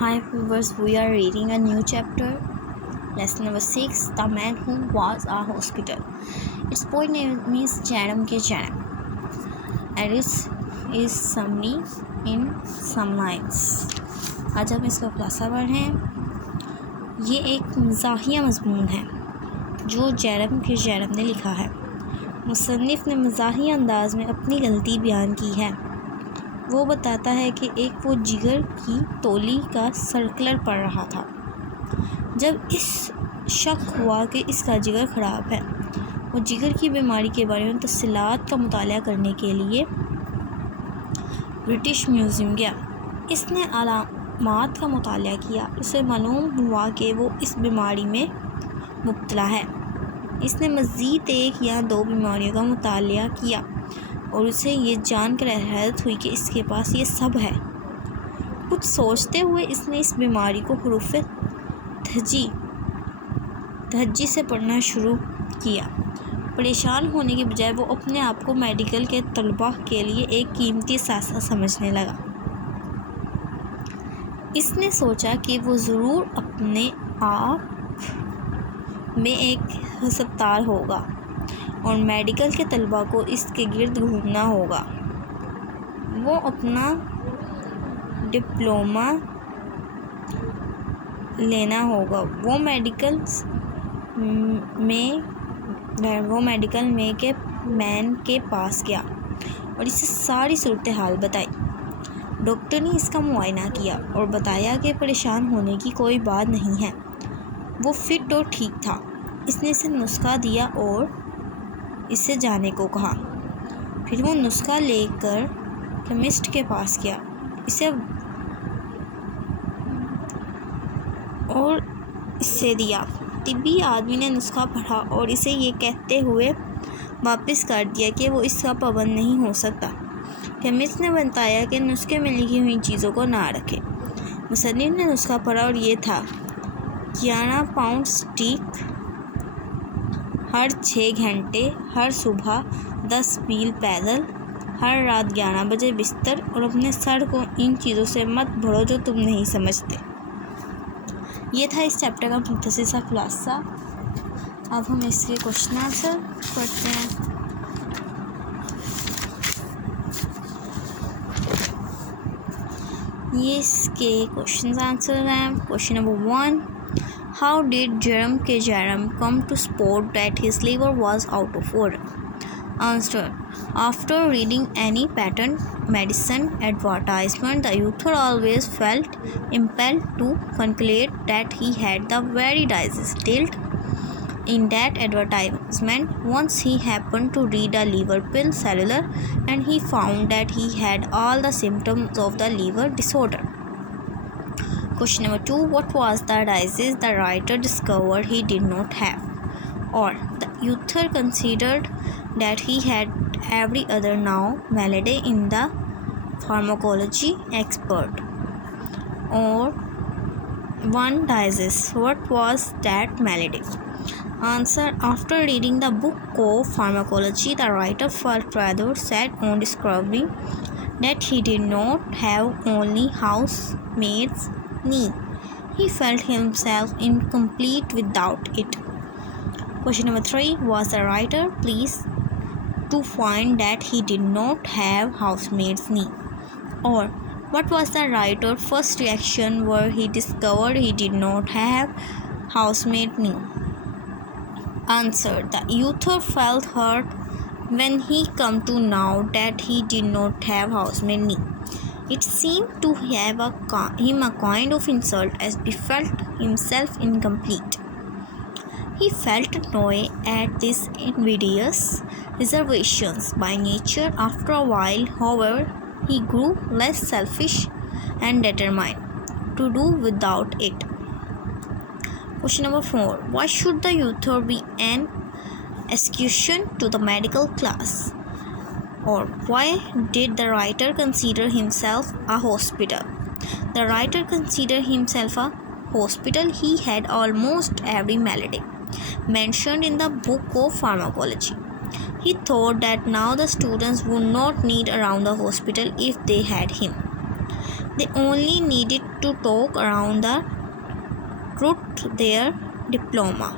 Hi viewers, we are reading a new chapter. Lesson number 6, The Man Who Was a Hospital. Its point name is Janam Ke Janam, and it is summary in some lines. आज हम इसका खुलासा पढ़ें। ये एक मज़ाहिया मज़मून है जो जैरम के जैरम ने लिखा है। मुसन्निफ़ ने मज़ाहिया अंदाज में अपनी गलती बयान की है। वो बताता है कि एक वो जिगर की तोली का सर्कुलर पढ़ रहा था जब इस शक हुआ कि इसका जिगर ख़राब है। वो जिगर की बीमारी के बारे में तफ़सीलात का मुताला करने के लिए ब्रिटिश म्यूज़ियम गया। इसने अलामात का मुताला किया। उसे मालूम हुआ कि वो इस बीमारी में मुब्तला है। इसने मज़ीद एक या दो बीमारियों का मुताला किया और उसे ये जानकर हैरत हुई कि इसके पास ये सब है। कुछ सोचते हुए इसने इस बीमारी को हरूफ तहज्जी से पढ़ना शुरू किया। परेशान होने के बजाय वो अपने आप को मेडिकल के तलबा के लिए एक कीमती सासा समझने लगा। इसने सोचा कि वो ज़रूर अपने आप में एक हस्पताल होगा और मेडिकल के तलबा को इसके गिर्द घूमना होगा। वो अपना डिप्लोमा लेना होगा। वो मेडिकल में के मैन के पास गया और इसे सारी सूरत हाल बताई। डॉक्टर ने इसका मुआयना किया और बताया कि परेशान होने की कोई बात नहीं है। वो फिट और ठीक था। इसने इसे नुस्खा दिया और इससे जाने को कहा। फिर वो नुस्खा लेकर केमिस्ट के पास गया इससे दिया। तिब्बी आदमी ने नुस्खा पढ़ा और इसे ये कहते हुए वापस कर दिया कि वो इसका पाबंद नहीं हो सकता। केमिस्ट ने बताया कि नुस्खे में लिखी हुई चीज़ों को ना रखें। मुसन्निफ़ ने नुस्खा पढ़ा और ये था 11 पाउंड स्टीक हर 6 घंटे, हर सुबह 10 मील पैदल, हर रात 11 बजे बिस्तर, और अपने सर को इन चीज़ों से मत भरो जो तुम नहीं समझते। ये था इस चैप्टर का मुख्तसर सा खुलासा। अब हम इसके क्वेश्चन आंसर पढ़ते हैं। ये इसके क्वेश्चन आंसर हैं। Question number 1, How did Jerome K. Jerome come to spot that his liver was out of order? Answer: After reading any patent medicine advertisement, the author always felt impelled to conclude that he had the very disease dealt in that advertisement. Once he happened to read a liver pill cellular, and he found that he had all the symptoms of the liver disorder. Question number 2, what was the disease the writer discovered he did not have? Or the author considered that he had every other known malady in the pharmacology expert. Or one disease, what was that malady? Answer: After reading the book of pharmacology, the writer felt rather sad on discovering that he did not have only housemaid's knee. He felt himself incomplete without it. Question number 3, was the writer pleased to find that he did not have housemaid's knee? Or what was the writer's first reaction where he discovered he did not have housemaid's knee? Answer: the author felt hurt when he come to know that he did not have housemaid's knee. It seemed to have him a kind of insult, as he felt himself incomplete. He felt annoyed at these invidious reservations by nature. After a while, however, he grew less selfish and determined to do without it. Question number 4, why should the author be an exclusion to the medical class? Or why did the writer consider himself a hospital? The writer considered himself a hospital. He had almost every malady mentioned in the book of pharmacology. He thought that now the students would not need around the hospital if they had him. They only needed to talk around the truth their diploma.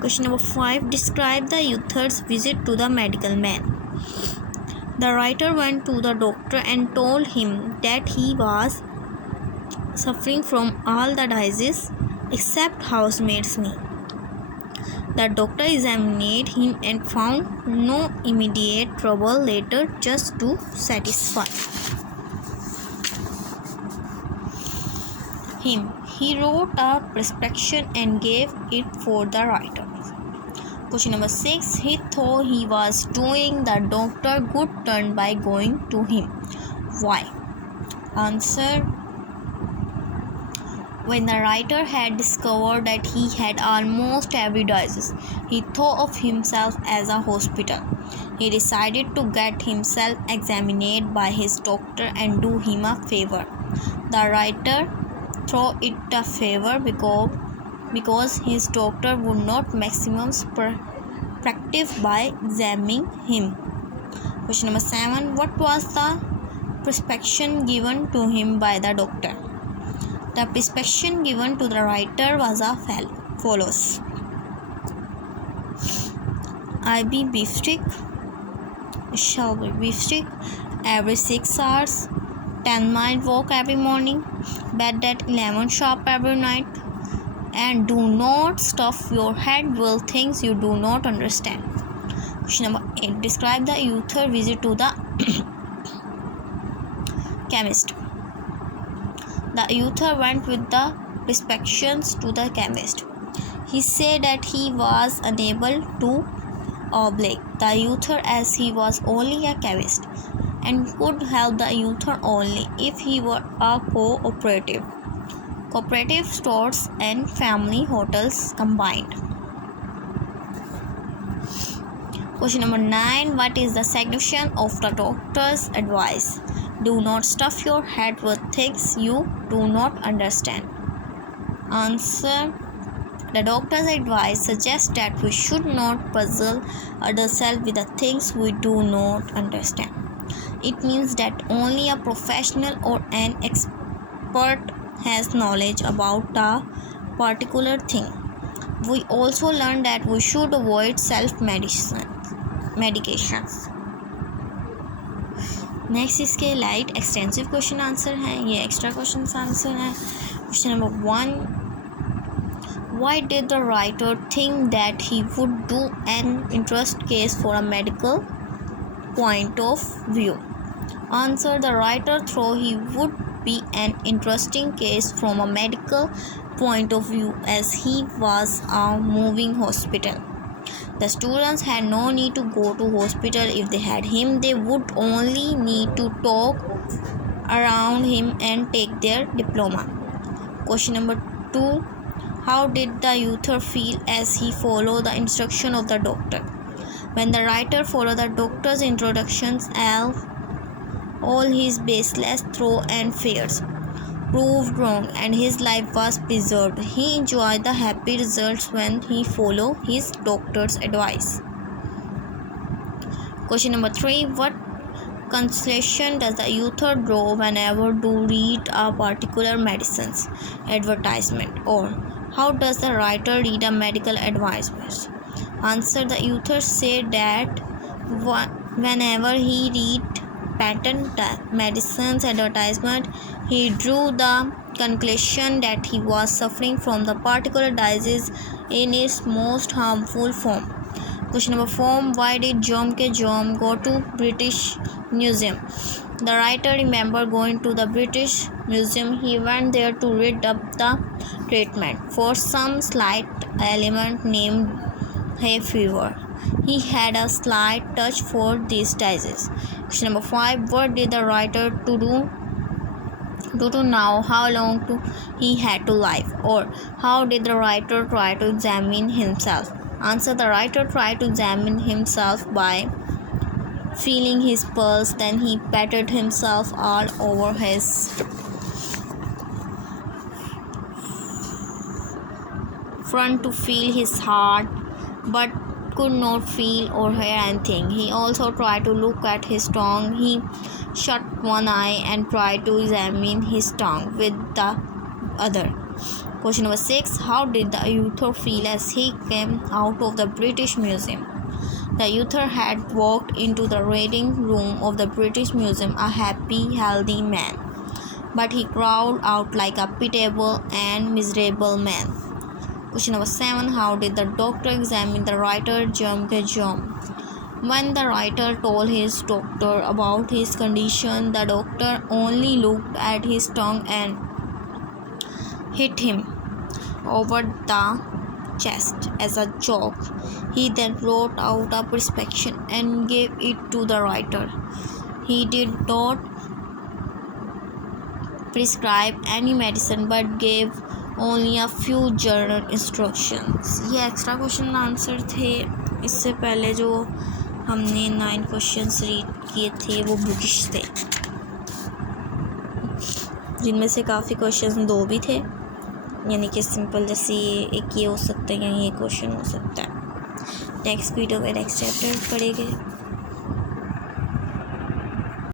Question number 5. Describe the author's visit to the medical man. The writer went to the doctor and told him that he was suffering from all the diseases except housemaid's knee. The doctor examined him and found no immediate trouble later, just to satisfy him. He wrote a prescription and gave it for the writer. Question number 6. He thought he was doing the doctor good turn by going to him. Why? Answer. When the writer had discovered that he had almost every disease, he thought of himself as a hospital. He decided to get himself examined by his doctor and do him a favor. The writer thought it a favor because his doctor would not maximum practice by examining him. Question number 7. What was the prescription given to him by the doctor? The prescription given to the writer was as follows: IV beef stick, shall be beef stick every 6 hours, 10-mile walk every morning, bed at 11 sharp every night, and do not stuff your head with things you do not understand. Question number 8. Describe the author's visit to the chemist. The author went with the prescriptions to the chemist. He said that he was unable to oblige the author as he was only a chemist and could help the author only if he were a cooperative stores and family hotels combined. Question number 9. What is the significance of the doctor's advice? Do not stuff your head with things you do not understand. Answer. The doctor's advice suggests that we should not puzzle ourselves with the things we do not understand. It means that only a professional or an expert has knowledge about a particular thing. We also learn that we should avoid self-medications. Next इसके light extensive question answer हैं, ये extra question answer हैं. Question number 1. Why did the writer think that he would do an interest case for a medical point of view? Answer. The writer thought he would be an interesting case from a medical point of view as he was a moving hospital. The students had no need to go to hospital if they had him. They would only need to talk around him and take their diploma. Question number 2. How did the author feel as he followed the instruction of the doctor? When the writer followed the doctor's instructions, all his baseless thoughts and fears proved wrong and his life was preserved. He enjoyed the happy results when he followed his doctor's advice. Question number 3. What consolation does the author draw whenever do read a particular medicine's advertisement, or how does the writer read a medical advice? Answer. The author said that whenever he read patent medicines advertisement, he drew the conclusion that he was suffering from the particular disease in its most harmful form. Question number 4. Why did Jom Ke Jom go to British Museum? The writer remembered going to the British Museum. He went there to read up the treatment for some slight ailment named hay fever. He had a slight touch for this disease. Question number 5. What did the writer do to know how long he had to live, or how did the writer try to examine himself? Answer. The writer tried to examine himself by feeling his pulse. Then he patted himself all over his front to feel his heart, but could not feel or hear anything. He also tried to look at his tongue. He shut one eye and tried to examine his tongue with the other. Question number 6. How did the author feel as he came out of the British Museum? The author had walked into the reading room of the British Museum a happy, healthy man, but he crawled out like a pitiable and miserable man. Question number 7. How did the doctor examine the writer Jum Ke Jum? When the writer told his doctor about his condition, the doctor only looked at his tongue and hit him over the chest as a joke. He then wrote out a prescription and gave it to the writer. He did not prescribe any medicine but gave only a few general instructions. ये extra question answer थे. इससे पहले जो हमने 9 questions read किए थे वो bookish थे, जिनमें से काफ़ी क्वेश्चंस 2 भी थे, यानी कि सिंपल जैसे एक ये हो सकता है या ये क्वेश्चन हो सकता है. नेक्स्ट वीडियो में नेक्स्ट चैप्टर पढ़ेंगे.